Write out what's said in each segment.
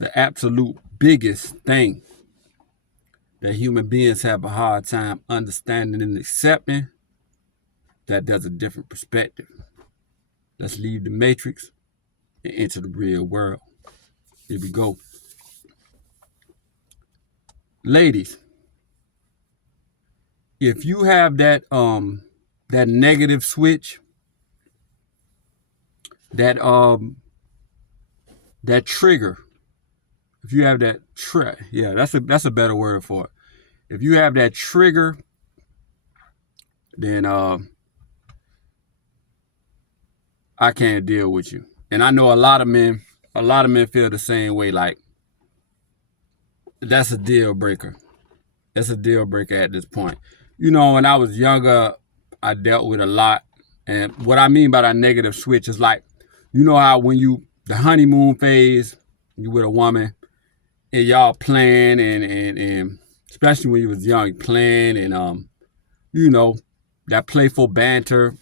the absolute biggest thing that human beings have a hard time understanding and accepting, that there's a different perspective. Let's leave the matrix and enter the real world. Here we go. Ladies, if you have that negative switch, that trigger, if you have that that's a better word for it. If you have that trigger, then I can't deal with you. And I know a lot of men feel the same way. Like, that's a deal breaker. That's a deal breaker at this point. You know, when I was younger, I dealt with a lot. And what I mean by that negative switch is like, you know how when the honeymoon phase, you with a woman and y'all playing and especially when you was young, playing and you know, that playful banter,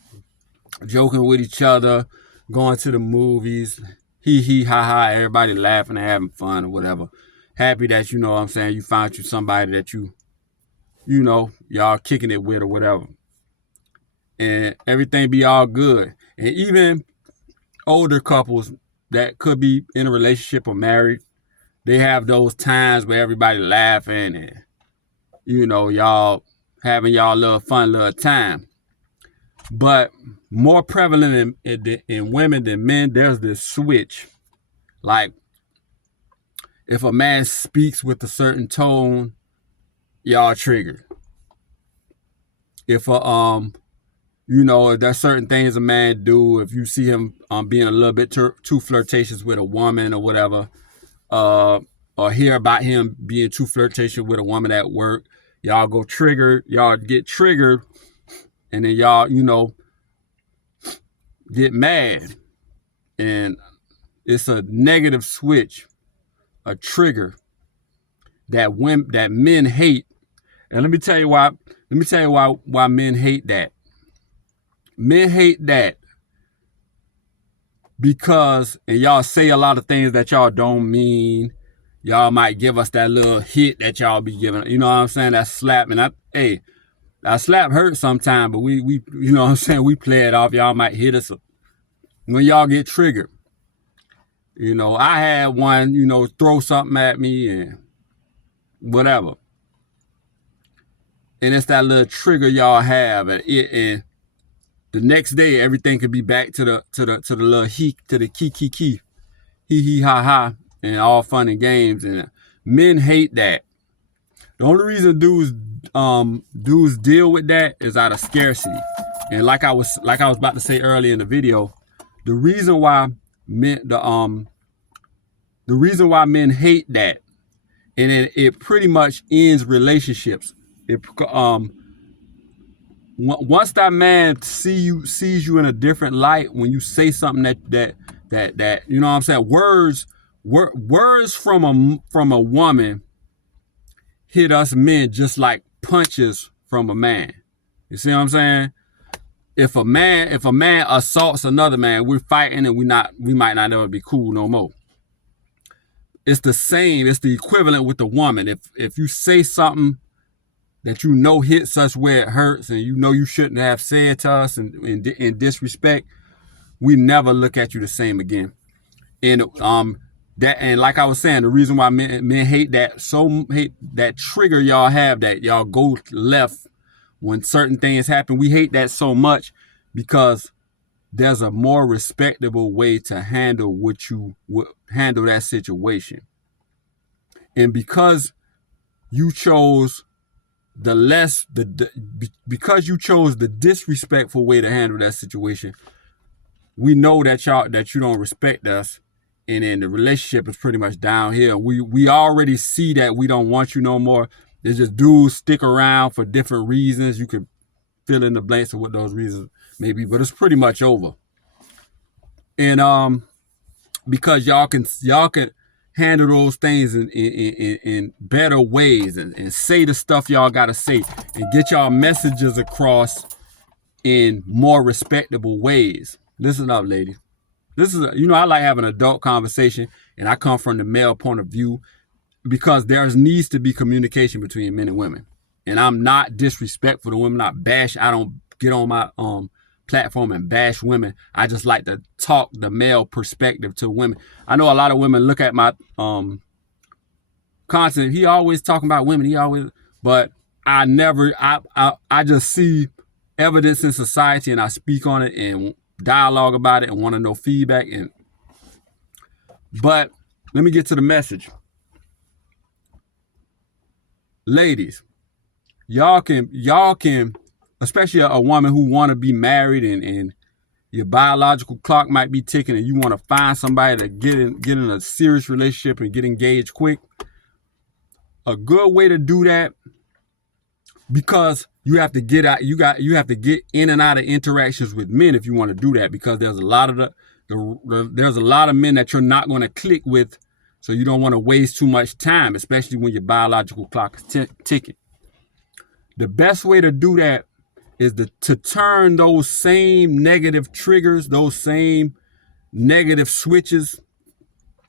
joking with each other, going to the movies, hee ha ha, everybody laughing and having fun or whatever. Happy that, you know what I'm saying, you found you somebody that you know, y'all kicking it with or whatever. And everything be all good. And even older couples that could be in a relationship or married, they have those times where everybody laughing and, you know, y'all having y'all little fun little time. But more prevalent in women than men, there's this switch. Like, if a man speaks with a certain tone, y'all triggered. If you know, if there's certain things a man do, if you see him being a little bit too flirtatious with a woman or whatever, or hear about him being too flirtatious with a woman at work, y'all go triggered, y'all get triggered, and then y'all, you know, get mad. And it's a negative switch, a trigger that men hate. And let me tell you why men hate that. Men hate that because, and y'all say a lot of things that y'all don't mean. Y'all might give us that little hit that y'all be giving. You know what I'm saying? That slap. And that slap hurts sometimes, but we you know what I'm saying, we play it off. Y'all might hit us when y'all get triggered. You know, I had one, you know, throw something at me and whatever. And it's that little trigger y'all have, and the next day everything could be back to the little to the hee hee ha ha, and all fun and games. And men hate that. The only reason dudes deal with that is out of scarcity. And like I was about to say earlier in the video, the reason why men hate that, and it pretty much ends relationships. Once that man sees you in a different light, when you say something that you know what I'm saying, words from a woman hit us men just like punches from a man. You see what I'm saying? If a man assaults another man, we're fighting and we might not ever be cool no more. It's the same. It's the equivalent with the woman. If you say something that you know hits us where it hurts, and you know you shouldn't have said to us in disrespect, we never look at you the same again. And and like I was saying, the reason why men hate that trigger y'all have, that y'all go left when certain things happen. We hate that so much because there's a more respectable way to handle handle that situation. And because you chose because you chose the disrespectful way to handle that situation, we know that you don't respect us, and then the relationship is pretty much downhill. We already see that we don't want you no more. It's just dudes stick around for different reasons. You could fill in the blanks of what those reasons may be, but it's pretty much over. And because y'all can handle those things in better ways, and say the stuff y'all gotta say, and get y'all messages across in more respectable ways. Listen up, ladies. This is, I like having an adult conversation, and I come from the male point of view because there needs to be communication between men and women. And I'm not disrespectful to women, not bash. I don't get on my platform and bash women. I just like to talk the male perspective to women. I know a lot of women look at my content. He always talking about women. But I never. I just see evidence in society, and I speak on it and dialogue about it and want to know feedback. But let me get to the message. Ladies, y'all can, especially a woman who want to be married and your biological clock might be ticking and you want to find somebody to get in a serious relationship and get engaged quick. A good way to do that, because you have to get out, you have to get in and out of interactions with men if you want to do that, because there's a lot of there's a lot of men that you're not going to click with, so you don't want to waste too much time, especially when your biological clock is ticking. The best way to do that is to turn those same negative triggers, those same negative switches,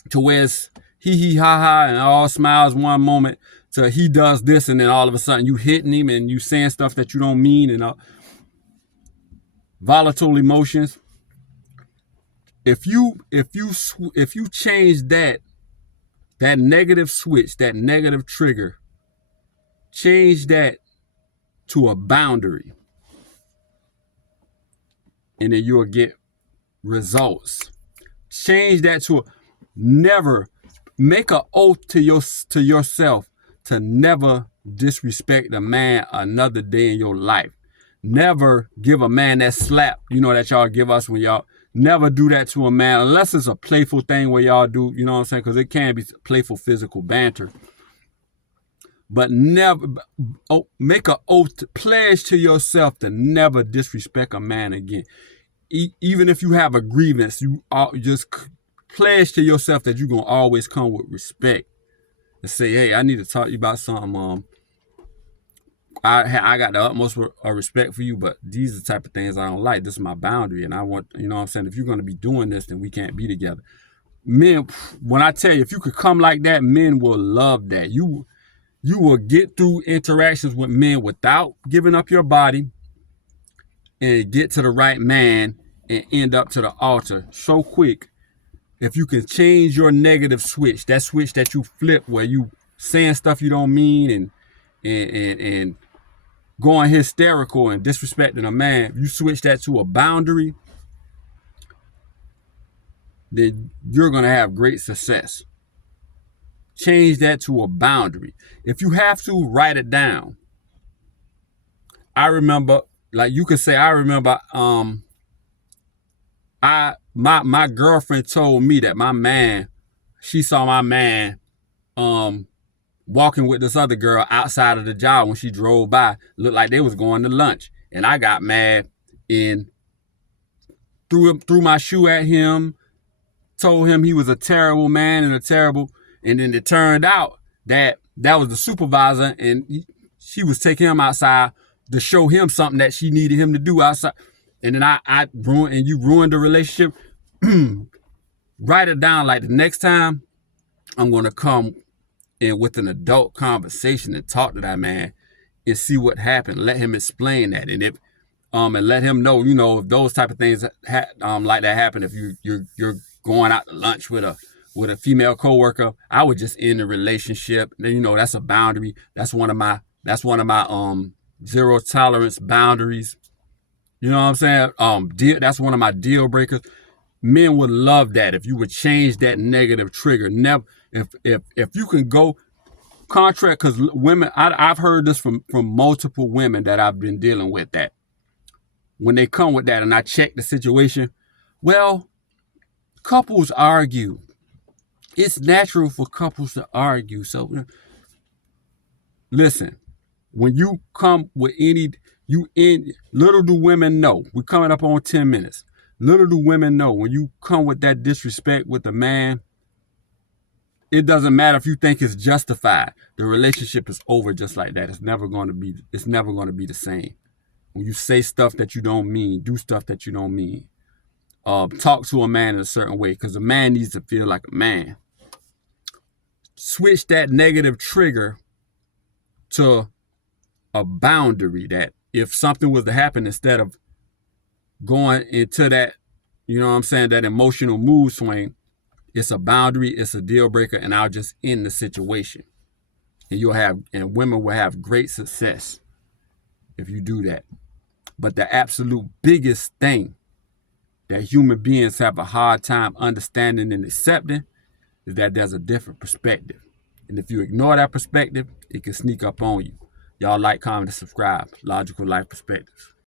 to where it's hee ha ha and all smiles one moment, to he does this and then all of a sudden you hitting him and you saying stuff that you don't mean, and volatile emotions. If you change that negative switch, that negative trigger, change that to a boundary, and then you'll get results. Change that to never make an oath to yourself to never disrespect a man another day in your life. Never give a man that slap, that y'all give us when y'all. Never do that to a man unless it's a playful thing where y'all do, you know what I'm saying? Because it can be playful physical banter. But never make an oath, pledge to yourself to never disrespect a man again. Even if you have a grievance, you just pledge to yourself that you're going to always come with respect and say, hey, I need to talk to you about something. I got the utmost respect for you, but these are the type of things I don't like. This is my boundary, and I want, you know what I'm saying? If you're going to be doing this, then we can't be together. Men, when I tell you, if you could come like that, men will love that. You will get through interactions with men without giving up your body and get to the right man and end up to the altar so quick. If you can change your negative switch, that switch that you flip where you saying stuff you don't mean and going hysterical and disrespecting a man, you switch that to a boundary, then you're going to have great success. Change that to a boundary. If you have to, write it down. I remember, like you could say, I remember my girlfriend told me that she saw my man walking with this other girl outside of the job when she drove by. Looked like they was going to lunch. And I got mad and threw my shoe at him, told him he was a terrible man and then it turned out that was the supervisor, and she was taking him outside to show him something that she needed him to do outside. And then I ruined the relationship. Write it down, like the next time I'm going to come in with an adult conversation and talk to that man and see what happened. Let him explain that. And and let him know, if those type of things like that happen, if you're going out to lunch with a female coworker, I would just end the relationship. Then, that's a boundary. That's one of my zero tolerance boundaries. You know what I'm saying? That's one of my deal breakers. Men would love that if you would change that negative trigger. Never, if you can go contract, because women, I've heard this from multiple women that I've been dealing with, that when they come with that and I check the situation, well, couples argue. It's natural for couples to argue. So listen, when you come with little do women know, we're coming up on 10 minutes. Little do women know, when you come with that disrespect with a man, it doesn't matter if you think it's justified. The relationship is over just like that. It's never going to be the same. When you say stuff that you don't mean, do stuff that you don't mean. talk to a man in a certain way, because a man needs to feel like a man. Switch that negative trigger to a boundary, that if something was to happen, instead of going into that, you know what I'm saying, that emotional mood swing, it's a boundary, it's a deal breaker, and I'll just end the situation. And women will have great success if you do that. But the absolute biggest thing that human beings have a hard time understanding and accepting is that there's a different perspective. And if you ignore that perspective, it can sneak up on you. Y'all like, comment, and subscribe. Logical Life Perspectives.